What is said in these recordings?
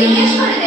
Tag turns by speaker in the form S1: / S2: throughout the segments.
S1: Gracias.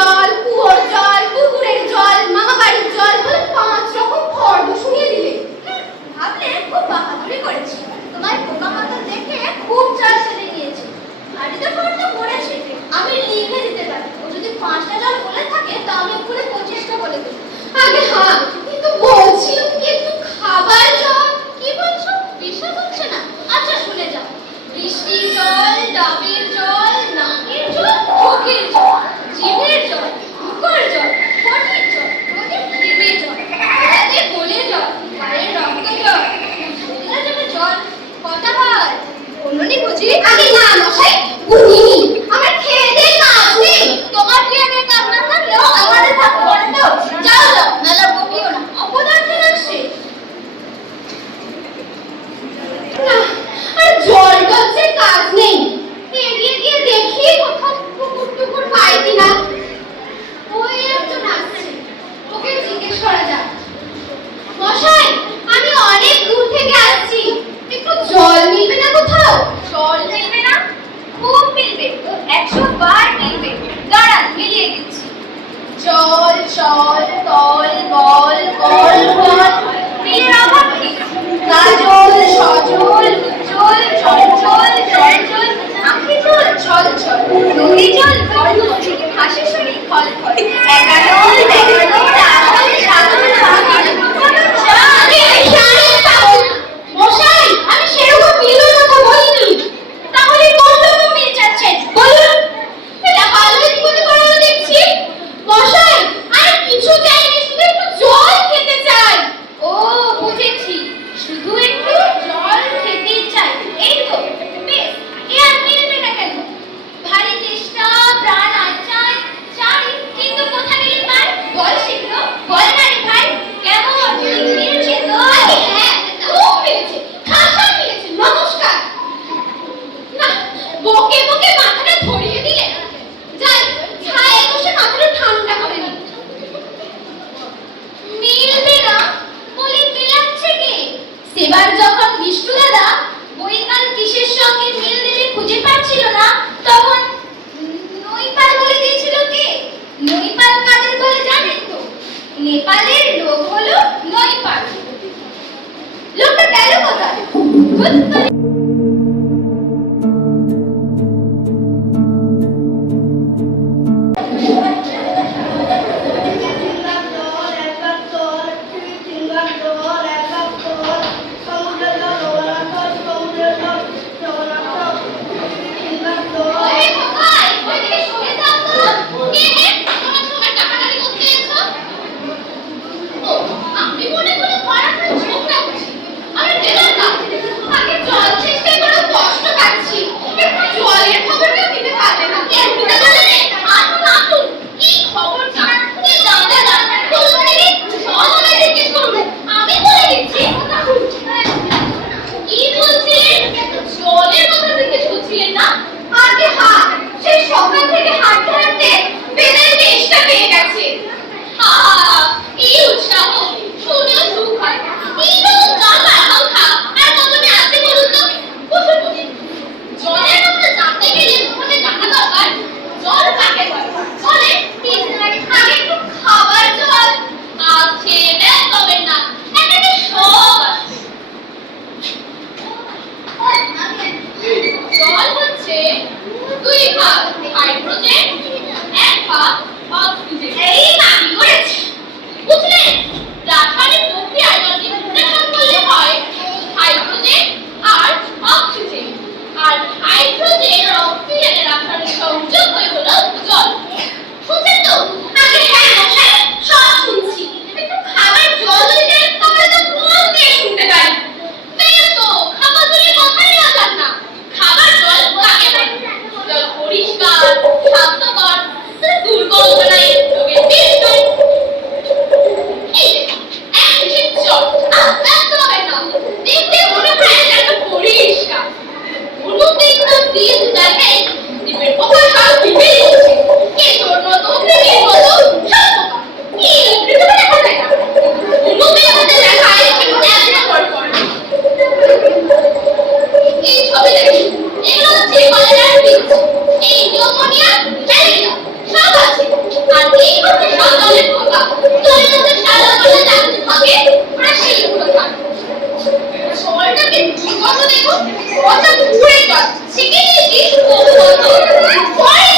S1: sol. জল
S2: চল, তল, বল কল ফল প্রিয়ের অভাব কি কাজল, সজল, উজ্জ্বল, চঞ্চল চঞ্চল। আখি জল ছল ছল। নদী জল বল হাসি শুনি ফল ফল। একানল একানল আনল সাগর
S3: Chicken is equal to
S1: 1.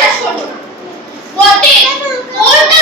S1: বিশ্বাস করল না
S3: ওয়াটের ওল্ড